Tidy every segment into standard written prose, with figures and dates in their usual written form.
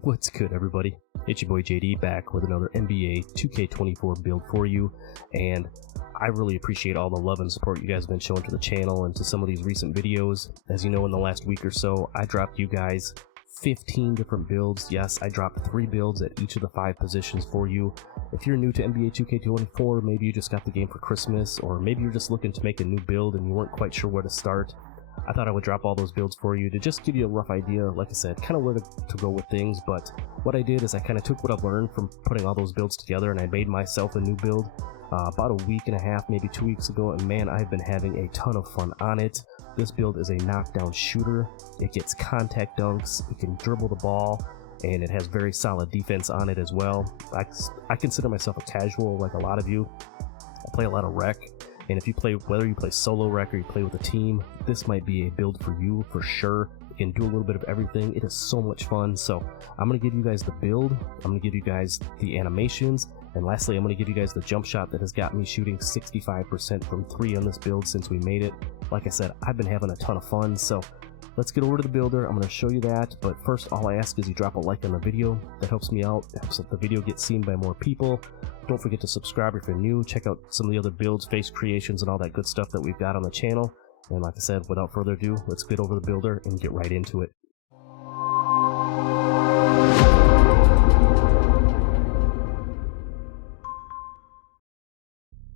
What's good, everybody? It's your boy JD back with another NBA 2K24 build for you, and I really appreciate all the love and support you guys have been showing to the channel and to some of these recent videos. As you know, in the last week or so, I dropped you guys 15 different builds. Yes, I dropped 3 builds at each of the 5 positions for you. If you're new to NBA 2K24, maybe you just got the game for Christmas, or maybe you're just looking to make a new build and you weren't quite sure where to start, I thought I would drop all those builds for you to just give you a rough idea, like I said, kind of where to go with things. But what I did is I kind of took what I've learned from putting all those builds together and I made myself a new build about a week and a half, maybe 2 weeks ago, and man, I've been having a ton of fun on it. This build is a knockdown shooter. It gets contact dunks, it can dribble the ball, and it has very solid defense on it as well. I consider myself a casual like a lot of you. I play a lot of rec. And if you play, whether you play solo rec or you play with a team, this might be a build for you for sure. You can do a little bit of everything. It is so much fun. So I'm going to give you guys the build. I'm going to give you guys the animations. And lastly, I'm going to give you guys the jump shot that has got me shooting 65% from 3 on this build since we made it. Like I said, I've been having a ton of fun. So let's get over to the builder. I'm going to show you that. But first, all I ask is you drop a like on the video. That helps me out. It helps the video get seen by more people. Don't forget to subscribe if you're new. Check out some of the other builds, face creations, and all that good stuff that we've got on the channel. And like I said, without further ado, let's get over the builder and get right into it.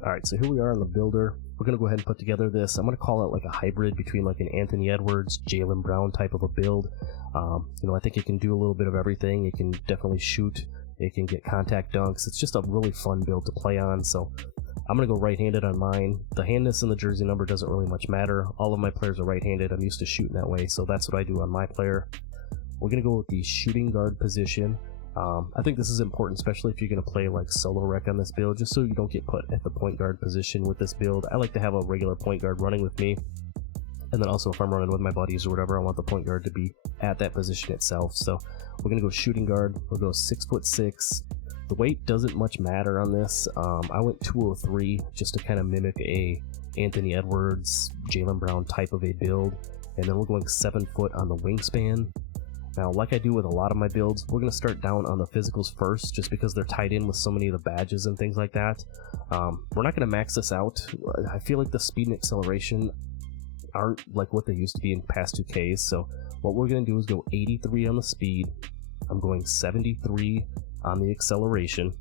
Alright, so here we are on the builder. We're going to go ahead and put together this. I'm going to call it like a hybrid between like an Anthony Edwards, Jaylen Brown type of a build. I think it can do a little bit of everything. It can definitely shoot. It can get contact dunks. It's just a really fun build to play on. So I'm going to go right-handed on mine. The handness and the jersey number doesn't really much matter. All of my players are right-handed. I'm used to shooting that way, so that's what I do on my player. We're going to go with the shooting guard position. I think this is important, especially if you're going to play like solo rec on this build, just so you don't get put at the point guard position with this build. I like to have a regular point guard running with me. And then also if I'm running with my buddies or whatever, I want the point guard to be at that position itself. So we're going to go shooting guard. We'll go 6'6". The weight doesn't much matter on this. I went 203 just to kind of mimic a Anthony Edwards, Jaylen Brown type of a build. And then we're going 7 foot on the wingspan. Now, like I do with a lot of my builds, we're going to start down on the physicals first, just because they're tied in with so many of the badges and things like that. We're not going to max this out. I feel like the speed and acceleration aren't like what they used to be in past 2Ks, so what we're going to do is go 83 on the speed. I'm going 73 on the acceleration.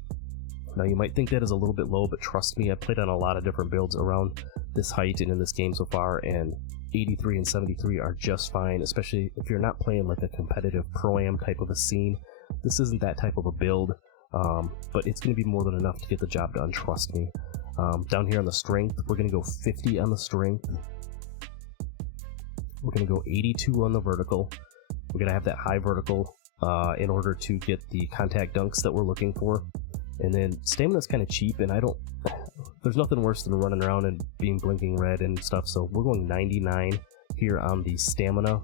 Now you might think that is a little bit low, but trust me, I've played on a lot of different builds around this height and in this game so far, and 83 and 73 are just fine, especially if you're not playing like a competitive pro-am type of a scene. This isn't that type of a build, but it's going to be more than enough to get the job done, trust me. Down here on the strength, we're going to go 50 on the strength. We're going to go 82 on the vertical. We're going to have that high vertical in order to get the contact dunks that we're looking for. And then stamina is kind of cheap, and there's nothing worse than running around and being blinking red and stuff, so we're going 99 here on the stamina.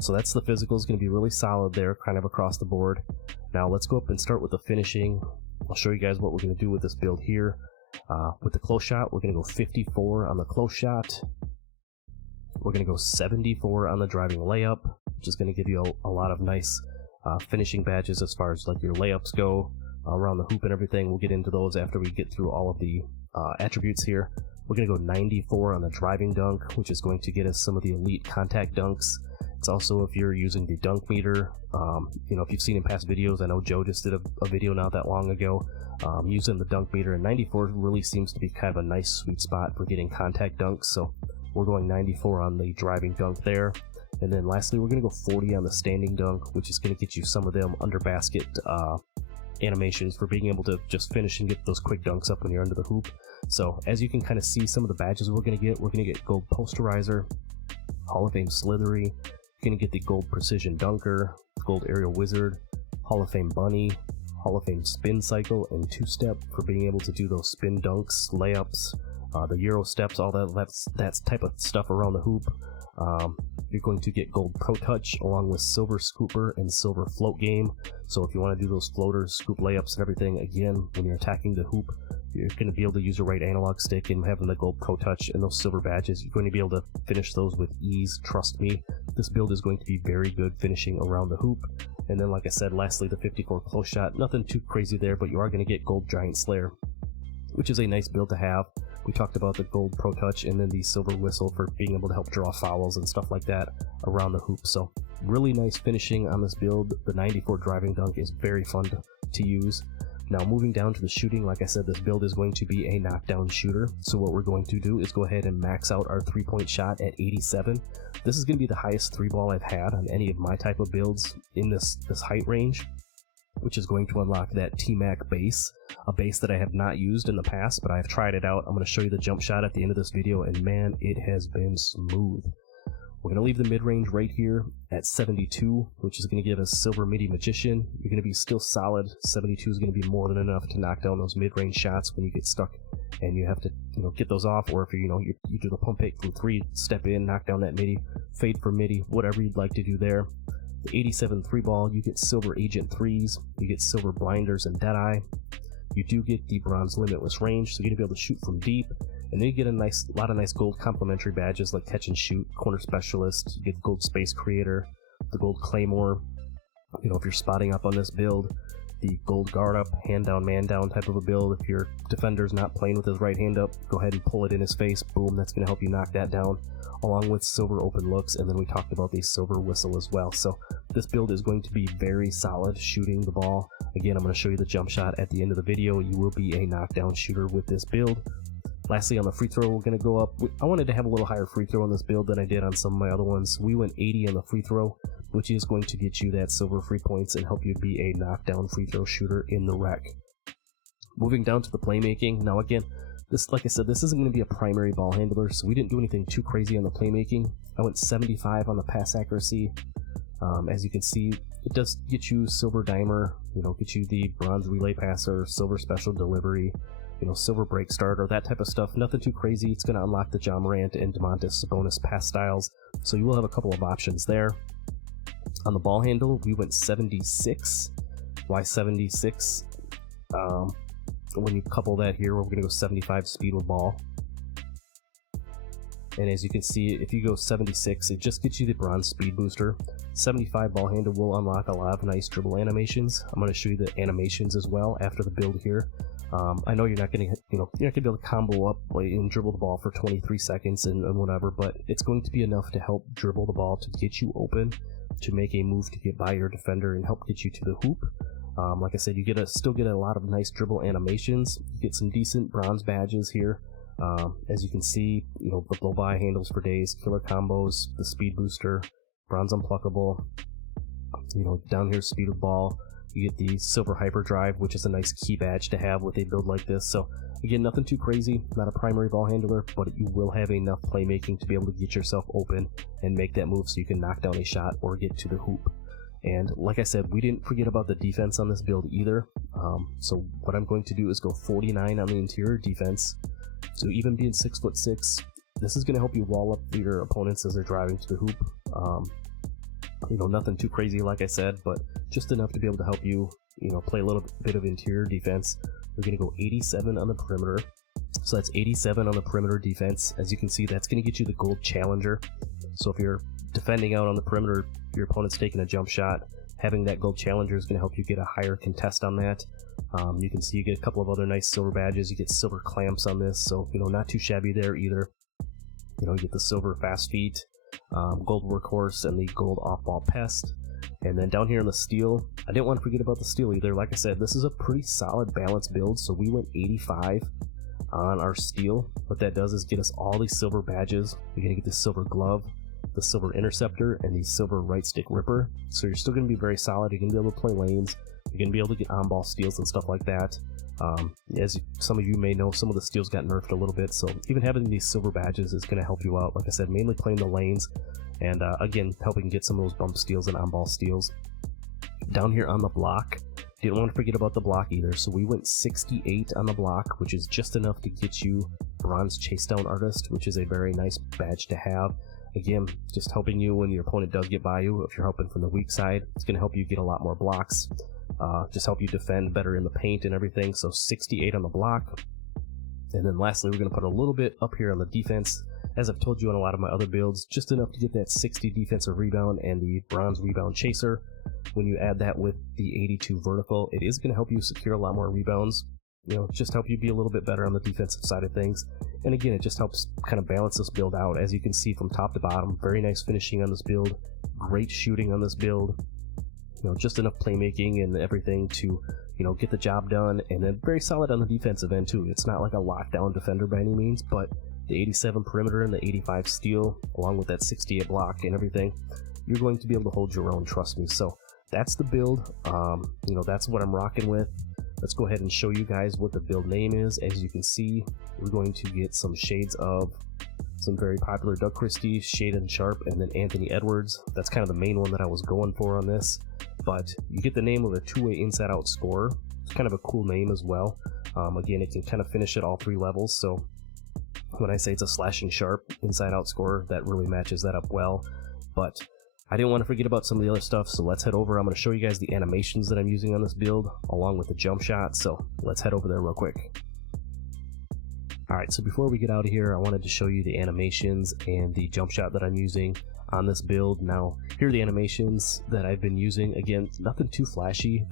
So that's the physical, is going to be really solid there, kind of across the board. Now let's go up and start with the finishing. I'll show you guys what we're going to do with this build here. With the close shot, we're going to go 54 on the close shot. We're going to go 74 on the driving layup, which is going to give you a lot of nice finishing badges as far as like your layups go around the hoop and everything. We'll get into those after we get through all of the attributes here. We're going to go 94 on the driving dunk, which is going to get us some of the elite contact dunks. It's also, if you're using the dunk meter, if you've seen in past videos, I know Joe just did a video not that long ago using the dunk meter, and 94 really seems to be kind of a nice sweet spot for getting contact dunks. So we're going 94 on the driving dunk there. And then lastly, we're going to go 40 on the standing dunk, which is going to get you some of them under basket animations for being able to just finish and get those quick dunks up when you're under the hoop. So as you can kind of see, some of the badges we're going to get gold posterizer, Hall of Fame slithery, you're going to get the gold precision dunker, gold aerial wizard, Hall of Fame bunny, Hall of Fame spin cycle, and 2-step for being able to do those spin dunks, layups, the Euro steps, all that type of stuff around the hoop. You're going to get gold pro touch along with silver scooper and silver float game. So if you want to do those floaters, scoop layups and everything, again, when you're attacking the hoop, you're going to be able to use your right analog stick, and having the gold pro touch and those silver badges, you're going to be able to finish those with ease. Trust me, this build is going to be very good finishing around the hoop. And then, like I said, lastly, the 54 close shot. Nothing too crazy there, but you are going to get gold giant slayer, which is a nice build to have. We talked about the gold pro touch and then the silver whistle for being able to help draw fouls and stuff like that around the hoop. So really nice finishing on this build. The 94 driving dunk is very fun to use. Now moving down to the shooting, like I said, this build is going to be a knockdown shooter. So what we're going to do is go ahead and max out our 3-point shot at 87. This is going to be the highest 3-ball I've had on any of my type of builds in this height range, which is going to unlock that T-Mac base, a base that I have not used in the past, but I've tried it out. I'm going to show you the jump shot at the end of this video, and man, it has been smooth. We're going to leave the mid-range right here at 72, which is going to give us Silver Midi Magician. You're going to be still solid. 72 is going to be more than enough to knock down those mid-range shots when you get stuck and you have to, get those off, or if you do the pump fake from 3, step in, knock down that midi, fade for midi, whatever you'd like to do there. The 87 3-ball, you get Silver Agent 3s, you get Silver Blinders and Deadeye. You do get the Bronze Limitless Range, so you're going to be able to shoot from deep. And then you get a lot of nice gold complementary badges like Catch and Shoot, Corner Specialist, you get Gold Space Creator, the Gold Claymore. If you're spotting up on this build, the Gold Guard Up, Hand Down, Man Down type of a build. If your defender's not playing with his right hand up, go ahead and pull it in his face. Boom, that's going to help you knock that down, along with Silver Open Looks. And then we talked about the Silver Whistle as well. So this build is going to be very solid shooting the ball. Again, I'm going to show you the jump shot at the end of the video. You will be a knockdown shooter with this build. Lastly, on the free throw, we're going to go up. I wanted to have a little higher free throw on this build than I did on some of my other ones. We went 80 on the free throw, which is going to get you that silver free points and help you be a knockdown free throw shooter in the rec. Moving down to the playmaking. Now again, this, like I said, this isn't going to be a primary ball handler, so we didn't do anything too crazy on the playmaking. I went 75 on the pass accuracy. As you can see, it does get you silver dimer, get you the bronze relay passer, silver special delivery, silver break starter, that type of stuff. Nothing too crazy. It's going to unlock the John Morant and Domantas Sabonis pass styles, so you will have a couple of options there. On the ball handle, we went 76. Why 76? When you couple that here, we're going to go 75 speed with ball. And as you can see, if you go 76, it just gets you the bronze speed booster. 75 ball handle will unlock a lot of nice dribble animations. I'm going to show you the animations as well after the build here. I know you're not going to, you're not going to be able to combo up and dribble the ball for 23 seconds and whatever, but it's going to be enough to help dribble the ball to get you open, to make a move to get by your defender and help get you to the hoop. Like I said, you still get a lot of nice dribble animations. You get some decent bronze badges here. As you can see, the blow-by handles for days, killer combos, the speed booster, bronze unpluckable, down here speed of ball. You get the silver hyperdrive, which is a nice key badge to have with a build like this. So again, nothing too crazy, not a primary ball handler, but you will have enough playmaking to be able to get yourself open and make that move so you can knock down a shot or get to the hoop. And like I said, we didn't forget about the defense on this build either. So what I'm going to do is go 49 on the interior defense. So even being 6'6", this is going to help you wall up your opponents as they're driving to the hoop. Nothing too crazy, like I said, but just enough to be able to help you, play a little bit of interior defense. We're going to go 87 on the perimeter. So that's 87 on the perimeter defense. As you can see, that's going to get you the gold challenger. So if you're defending out on the perimeter, your opponent's taking a jump shot, having that gold challenger is going to help you get a higher contest on that. You can see you get a couple of other nice silver badges. You get silver clamps on this, so not too shabby there either. You get the silver fast feet, gold workhorse, and the gold off-ball pest. And then down here in the steel, I didn't want to forget about the steel either. Like I said, this is a pretty solid balanced build, so we went 85 on our steel. What that does is get us all these silver badges. You're going to get the silver glove, the silver interceptor, and the silver right stick ripper. So you're still going to be very solid. You're going to be able to play lanes. You're going to be able to get on-ball steals and stuff like that. As some of you may know, some of the steals got nerfed a little bit, so even having these silver badges is going to help you out. Like I said, mainly playing the lanes, and again, helping get some of those bump steals and on-ball steals. Down here on the block, didn't want to forget about the block either, so we went 68 on the block, which is just enough to get you Bronze Chase Down Artist, which is a very nice badge to have. Again, just helping you when your opponent does get by you. If you're helping from the weak side, it's going to help you get a lot more blocks. Just help you defend better in the paint and everything. So 68 on the block. And then lastly, we're going to put a little bit up here on the defense. As I've told you on a lot of my other builds, just enough to get that 60 defensive rebound and the bronze rebound chaser. When you add that with the 82 vertical, it is going to help you secure a lot more rebounds. You know, just help you be a little bit better on the defensive side of things. And again, it just helps kind of balance this build out. As you can see from top to bottom, very nice finishing on this build, great shooting on this build. You know, just enough playmaking and everything to, you know, get the job done. And then very solid on the defensive end too. It's not like a lockdown defender by any means, but the 87 perimeter and the 85 steal, along with that 68 block and everything, you're going to be able to hold your own, trust me. So that's the build. You know, that's what I'm rocking with. Let's go ahead and show you guys what the build name is. As you can see, we're going to get some shades of some very popular Doug Christie, Shaden Sharp, and then Anthony Edwards. That's kind of the main one that I was going for on this. But you get the name of a two-way inside-out scorer. It's kind of a cool name as well. Again, it can kind of finish at all 3 levels. So when I say it's a slashing sharp inside-out scorer, that really matches that up well. But I didn't want to forget about some of the other stuff, so let's head over. I'm going to show you guys the animations that I'm using on this build, along with the jump shot. So let's head over there real quick. Alright, so before we get out of here, I wanted to show you the animations and the jump shot that I'm using on this build. Now, here are the animations that I've been using. Again, nothing too flashy.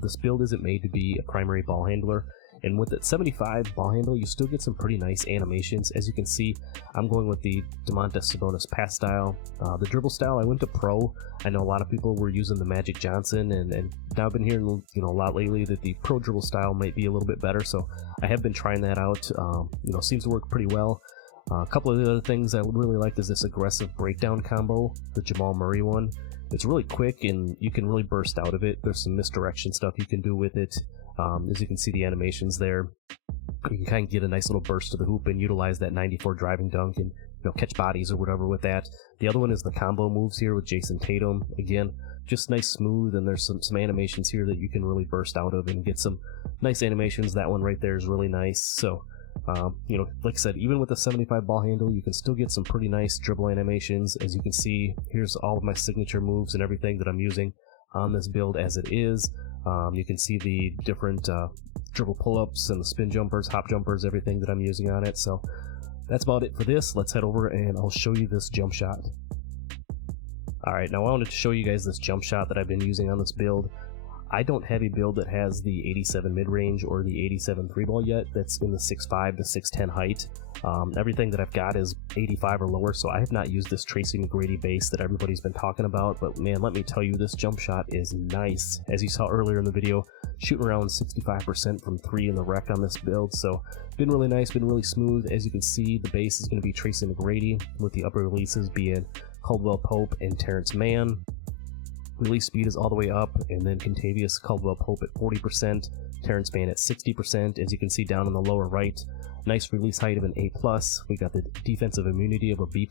This build isn't made to be a primary ball handler. And with that 75 ball handle, you still get some pretty nice animations. As you can see, I'm going with the Domantas Sabonis pass style. The dribble style, I went to pro. I know a lot of people were using the Magic Johnson, and now I've been hearing, you know, a lot lately that the pro dribble style might be a little bit better. So I have been trying that out. You know, seems to work pretty well. A couple of the other things I really like is this aggressive breakdown combo, the Jamal Murray one. It's really quick and you can really burst out of it. There's some misdirection stuff you can do with it. As you can see the animations there, you can kind of get a nice little burst to the hoop and utilize that 94 driving dunk and, you know, catch bodies or whatever with that. The other one is the combo moves here with Jason Tatum. Again, just nice smooth, and there's some animations here that you can really burst out of and get some nice animations. That one right there is really nice. So you know, like I said, even with the 75 ball handle, you can still get some pretty nice dribble animations. As you can see, here's all of my signature moves and everything that I'm using on this build as it is. You can see the different dribble pull-ups and the spin jumpers, hop jumpers, everything that I'm using on it. So that's about it for this. Let's head over and I'll show you this jump shot. Alright, now I wanted to show you guys this jump shot that I've been using on this build. I don't have a build that has the 87 mid-range or the 87 3-ball yet that's in the 6'5 to 6'10 height. Everything that I've got is 85 or lower, so I have not used this Tracy McGrady base that everybody's been talking about, but man, let me tell you, this jump shot is nice. As you saw earlier in the video, shooting around 65% from 3 in the rec on this build, so been really nice, been really smooth. As you can see, the base is going to be Tracy McGrady, with the upper releases being Caldwell Pope and Terrence Mann. Release speed is all the way up, and then Contavious Caldwell Pope at 40%, Terrence Mann at 60%. As you can see down in the lower right, nice release height of an A+. We got the defensive immunity of a B+.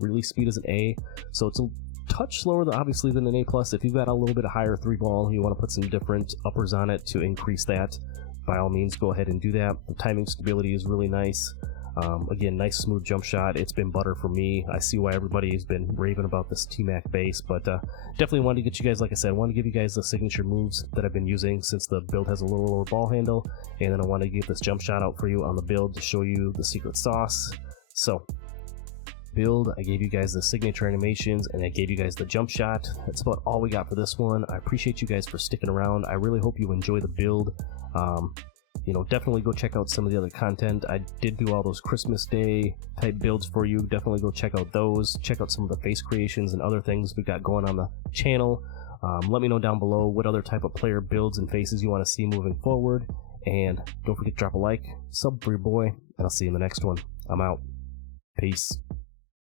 Release speed is an A, so it's a touch slower obviously than an A+. If you've got a little bit of higher 3-ball, you want to put some different uppers on it to increase that, by all means go ahead and do that. The timing stability is really nice. Again, nice smooth jump shot. It's been butter for me. I see why everybody has been raving about this T-Mac base, but definitely wanted to get you guys, like I said, I want to give you guys the signature moves that I've been using since the build has a little lower ball handle, and then I want to get this jump shot out for you on the build to show you the secret sauce. So, build, I gave you guys the signature animations, and I gave you guys the jump shot. That's about all we got for this one. I appreciate you guys for sticking around. I really hope you enjoy the build. You know, definitely go check out some of the other content. I did do all those Christmas Day type builds for you. Definitely go check out those. Check out some of the face creations and other things we got going on the channel. Let me know down below what other type of player builds and faces you want to see moving forward. And don't forget to drop a like, sub for your boy, and I'll see you in the next one. I'm out. Peace.